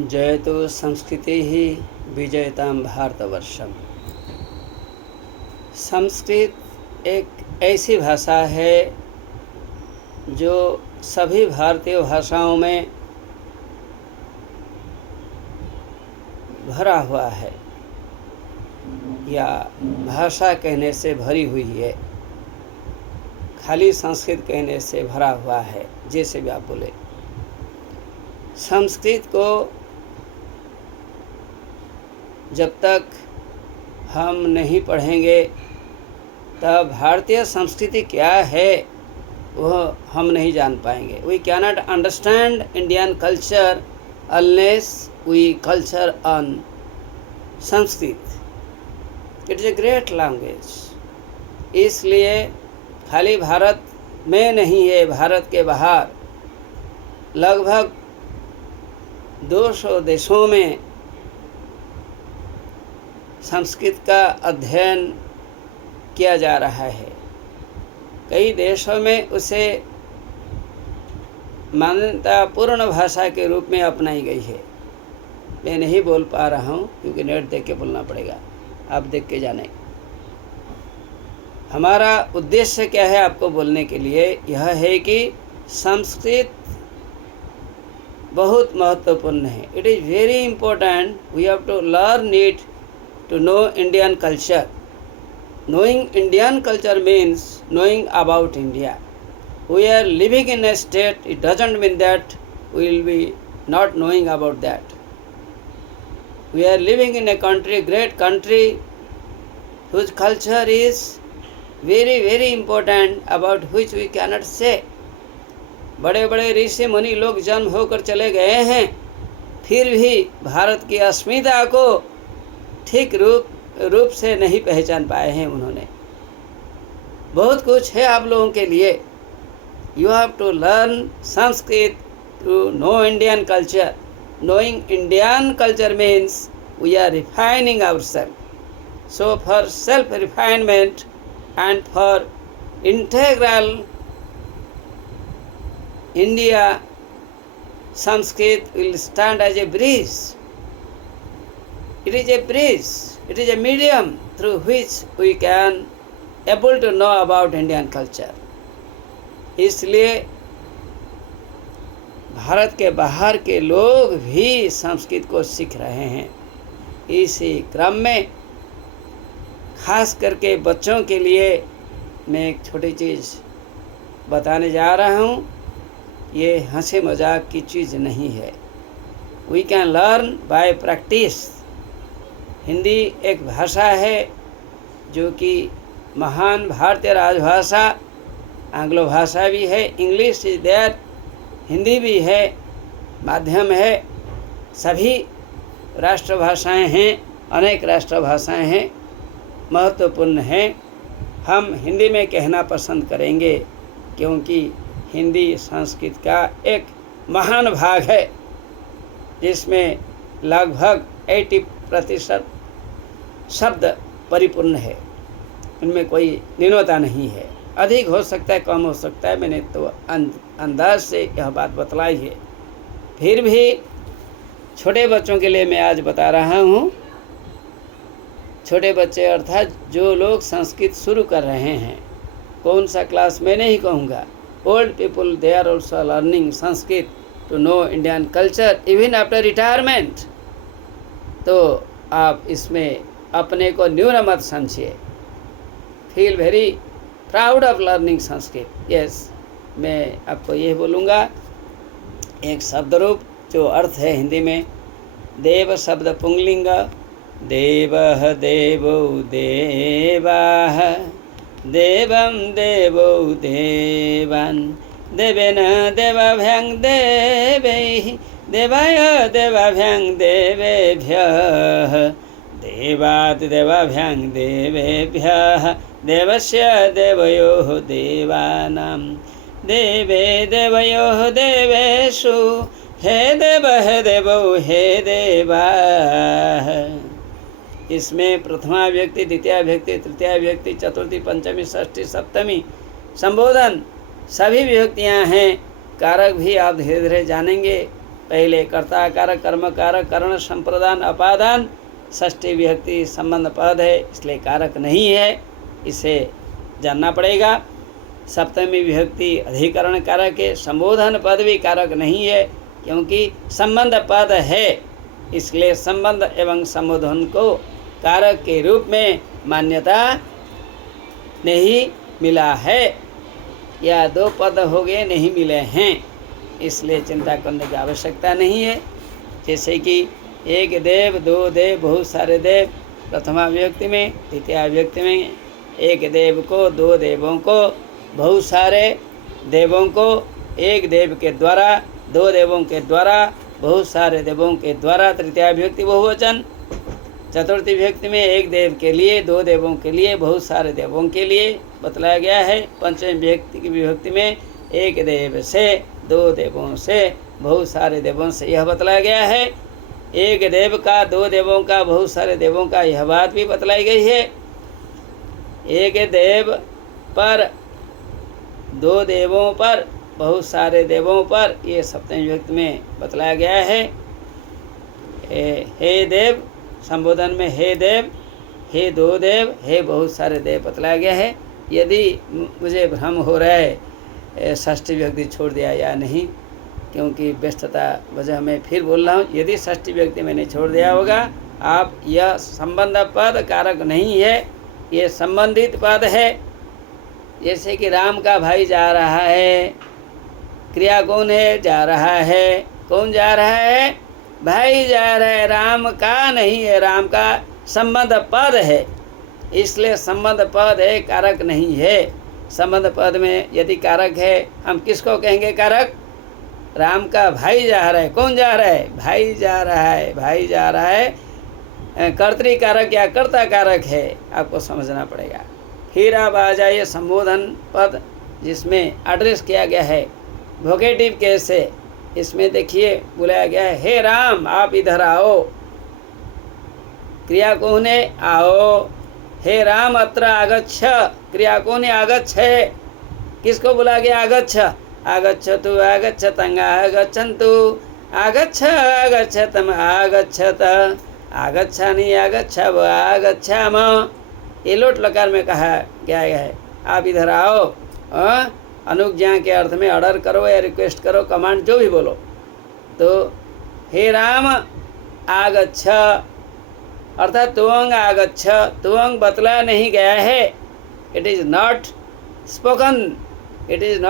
जयतु संस्कृतिः विजयतां भारतवर्षम। संस्कृत एक ऐसी भाषा है जो सभी भारतीय भाषाओं में भरा हुआ है या भाषा कहने से भरी हुई है, खाली संस्कृत कहने से भरा हुआ है, जैसे भी आप बोले। संस्कृत को जब तक हम नहीं पढ़ेंगे तब भारतीय संस्कृति क्या है वह हम नहीं जान पाएंगे। We cannot understand Indian culture unless we culture on Sanskrit. It is a great language. इसलिए खाली भारत में नहीं है, भारत के बाहर लगभग 200 देशों में संस्कृत का अध्ययन किया जा रहा है। कई देशों में उसे मान्यतापूर्ण भाषा के रूप में अपनाई गई है। मैं नहीं बोल पा रहा हूँ क्योंकि नेट देख के बोलना पड़ेगा, आप देख के जाने। हमारा उद्देश्य क्या है आपको बोलने के लिए, यह है कि संस्कृत बहुत महत्वपूर्ण है। It is very important. We have to learn it to know Indian culture. Knowing Indian culture means knowing about India. We are living in a state, it doesn't mean that we will be not knowing about that. We are living in a country, great country, whose culture is very, very important, about which we cannot say. बड़े बड़े ऋषि मुनि लोग जन्म होकर चले गए हैं, फिर भी भारत की अस्मिता को ठीक रूप से नहीं पहचान पाए हैं उन्होंने। बहुत कुछ है आप लोगों के लिए। You have to learn Sanskrit to know Indian culture. Knowing Indian culture means we are refining our self. So for self refinement and for integral India, Sanskrit will stand as a bridge. It is a bridge, it is a medium through which we can able to know about Indian culture. इसलिए भारत के बाहर के लोग भी संस्कृत को सीख रहे हैं। इसी क्रम में खास करके बच्चों के लिए मैं एक छोटी चीज़ बताने जा रहा हूँ। ये हंसी मजाक की चीज़ नहीं है। We can learn by practice. Hindi एक भाषा है जो कि महान भारतीय राजभाषा, आंग्लो भाषा भी है, इंग्लिश इज देयर, हिंदी भी है, माध्यम है, सभी राष्ट्रभाषाएं हैं, अनेक राष्ट्रभाषाएं हैं, महत्वपूर्ण हैं। हम हिंदी में कहना पसंद करेंगे क्योंकि हिंदी संस्कृत का एक महान भाग है जिसमें लगभग 80% शब्द परिपूर्ण है। इनमें कोई न्यूनता नहीं है। अधिक हो सकता है, कम हो सकता है, मैंने तो अंदाज से यह बात बतलाई है। फिर भी छोटे बच्चों के लिए मैं आज बता रहा हूँ। छोटे बच्चे अर्थात जो लोग संस्कृत शुरू कर रहे हैं, कौन सा क्लास मैं नहीं कहूँगा। Old people they are also learning Sanskrit to know Indian culture even after retirement. तो आप इसमें अपने को न्यून मत समझिए। Feel very proud of learning Sanskrit. Yes, मैं आपको ये बोलूँगा, एक शब्द रूप जो अर्थ है हिंदी में, देव शब्द पुंगलिंग, देवः देवो देवाः, देवं देवो देवान्, देवेन देवाभ्यां देवैः, देवाय देवाभ्यां देवेभ्यः, देवादिदेवाभ्यां देवेभ्यः, देवस्य देवयोः देवानां, देवे देवयोः देवेषु, हे देव हे देवो हे देवाः। इसमें प्रथमा व्यक्ति, द्वितीय व्यक्ति, तृतीय व्यक्ति, चतुर्थी, पंचमी, षष्ठी, सप्तमी संबोधन सभी विभक्तियाँ हैं। कारक भी आप धीरे धीरे जानेंगे। पहले कर्ता कारक कर्म कारक करण संप्रदान अपादान षष्ठी विभक्ति संबंध पद है, इसलिए कारक नहीं है, इसे जानना पड़ेगा। सप्तमी विभक्ति अधिकरण कारक है, संबोधन पद भी कारक नहीं है क्योंकि संबंध पद है, इसलिए संबंध एवं संबोधन को कारक के रूप में मान्यता नहीं मिला है, या दो पद हो गए नहीं मिले हैं, इसलिए चिंता करने की आवश्यकता नहीं है। जैसे कि एक देव, दो देव, बहुत सारे देव प्रथमा विभक्ति में, द्वितीया विभक्ति में एक देव को, दो देवों को, बहुत सारे देवों को, एक देव के द्वारा, दो देवों के द्वारा, बहुत सारे देवों के द्वारा, तृतीया विभक्ति बहुवचन। चतुर्थी विभक्ति में एक देव के लिए, दो देवों के लिए, बहुत सारे देवों के लिए बतलाया गया है। पंचमी विभक्ति की विभक्ति में एक देव से, दो देवों से, बहुत सारे देवों से यह बतलाया गया है। एक देव का, दो देवों का, बहुत सारे देवों का, यह बात भी बतलाई गई है। एक देव पर, दो देवों पर, बहुत सारे देवों पर, ये सप्तमी विभक्ति में बतलाया गया है। हे देव संबोधन में हे देव, हे दो देव, हे बहुत सारे देव बतलाया गया है। यदि मुझे भ्रम हो रहा है षष्ठी विभक्ति छोड़ दिया या नहीं, क्योंकि व्यस्तता वजह मैं फिर बोल रहा हूँ, यदि षष्ठी विभक्ति मैंने छोड़ दिया होगा, आप यह संबंध पद कारक नहीं है, ये संबंधित पद है। जैसे कि राम का भाई जा रहा है, क्रिया कौन है? जा रहा है। कौन जा रहा है? भाई जा रहा है, राम का नहीं है, राम का संबंध पद है, इसलिए संबंध पद है, कारक नहीं है। संबंध पद में यदि कारक है, हम किसको कहेंगे कारक? राम का भाई जा रहा है। कौन जा रहा है? भाई जा रहा है। भाई जा रहा है कर्तृकारक या कर्ता कारक है, आपको समझना पड़ेगा। फिर आप आ जाइए संबोधन पद, जिसमें एड्रेस किया गया है वोकेटिव केस से। इसमें देखिए बुलाया गया है, हे राम आप इधर आओ। क्रिया कौन है? आओ। हे राम अत्र आगच्छ, क्रिया कौन है? आगच्छ है। किसको बुला गया? आगच्छ। आगच्छतु आगच्छतं आगच्छन्तु, आगच्छ आगच्छतम आगच्छत, आगच्छानि आगच्छव आगच्छाम, ये लोट लकार में कहा गया है, आप इधर आओ। अनुज्ञा के अर्थ में ऑर्डर करो या रिक्वेस्ट करो, कमांड जो भी बोलो। तो हे राम आगच्छ अर्थात त्वं आगच्छ, त्वं बतला नहीं गया है, it is not spoken, it is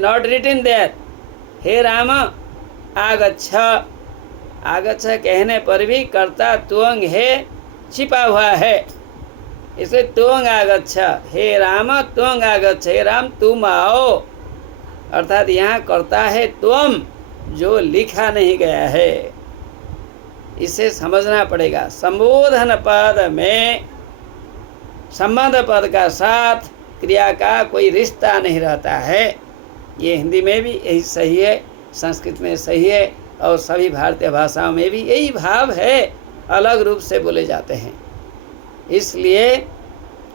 not written there. हे राम आगच्छ, आगच्छ कहने पर भी कर्ता त्वं है, छिपा हुआ है, इसलिए त्वं आगच्छ, हे राम त्वं आगच्छ, हे राम तुम आओ। अर्थात यहाँ कर्ता है त्वम, जो लिखा नहीं गया है, इसे समझना पड़ेगा। संबोधन पद में संबंध पद का साथ क्रिया का कोई रिश्ता नहीं रहता है। ये हिंदी में भी यही सही है, संस्कृत में सही है, और सभी भारतीय भाषाओं में भी यही भाव है, अलग रूप से बोले जाते हैं। इसलिए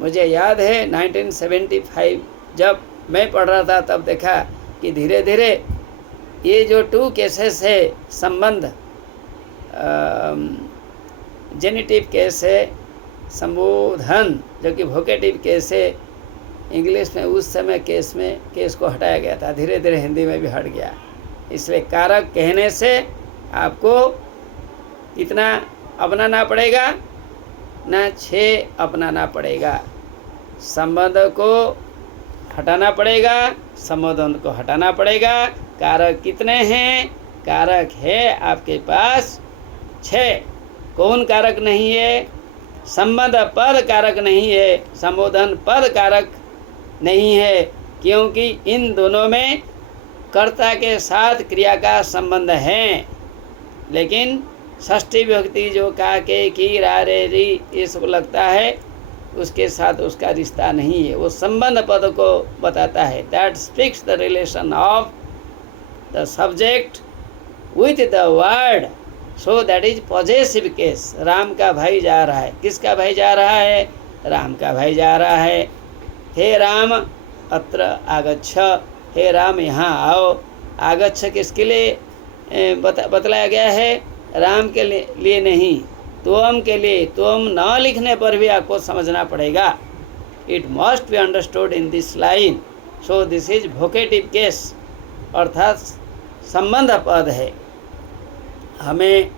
मुझे याद है 1975 जब मैं पढ़ रहा था, तब देखा कि धीरे धीरे ये जो टू केसेस है, संबंध जेनिटिव केस है, संबोधन जो कि वोकेटिव केस है, इंग्लिश में उस समय केस को हटाया गया था, धीरे धीरे हिंदी में भी हट गया। इसलिए कारक कहने से आपको कितना अपनाना पड़ेगा? ना 6 अपनाना पड़ेगा। संबंध को हटाना पड़ेगा, संबोधन को हटाना पड़ेगा। कारक कितने हैं? कारक है आपके पास 6। कौन कारक नहीं है? संबंध पद कारक नहीं है, संबोधन पद कारक नहीं है, क्योंकि इन दोनों में कर्ता के साथ क्रिया का संबंध है। लेकिन षष्ठी विभक्ति जो का, के, की, रा, रे, री, ये सब लगता है, उसके साथ उसका रिश्ता नहीं है, वो संबंध पद को बताता है। That speaks the relation of the subject with the word, so that is possessive case. Ram का भाई जा रहा है। किसका भाई जा रहा है? राम का भाई जा रहा है। हे राम अत्र आगच्छ, हे राम यहाँ आओ। आगच्छ किसके लिए बतलाया गया है? राम के लिए नहीं, त्वम के लिए। त्वम न लिखने पर भी आपको समझना पड़ेगा। It must be understood in this line. So this is vocative case, अर्थात संबंध पद है। हमें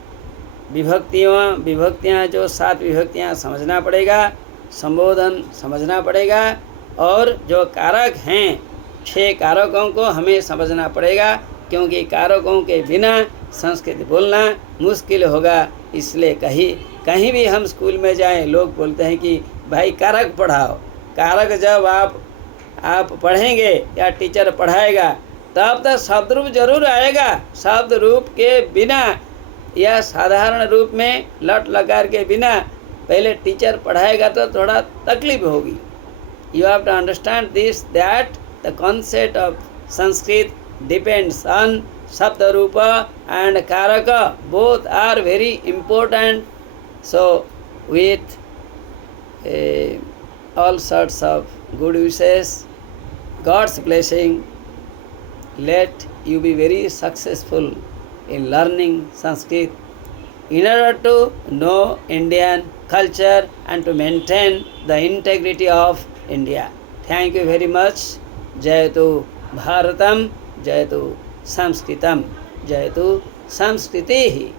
विभक्तियाँ जो 7 विभक्तियाँ समझना पड़ेगा, संबोधन समझना पड़ेगा, और जो कारक हैं 6 कारकों को हमें समझना पड़ेगा, क्योंकि कारकों के बिना संस्कृत बोलना मुश्किल होगा। इसलिए कहीं भी हम स्कूल में जाएं, लोग बोलते हैं कि भाई कारक पढ़ाओ। कारक जब आप पढ़ेंगे या टीचर पढ़ाएगा तब तक शब्द रूप जरूर आएगा। शब्द रूप के बिना या साधारण रूप में लट लकार के बिना पहले टीचर पढ़ाएगा तो थोड़ा तकलीफ होगी। You have to understand this, that the concept of Sanskrit depends on शब्द रूप एंड कारक, both are very important. So with all sorts of good wishes, God's blessing, let you be very successful in learning Sanskrit in order to know Indian culture and to maintain the integrity of India. Thank you very much. Jayatu Bharatam, Jayatu Sanskritam, Jayatu Samskritihi.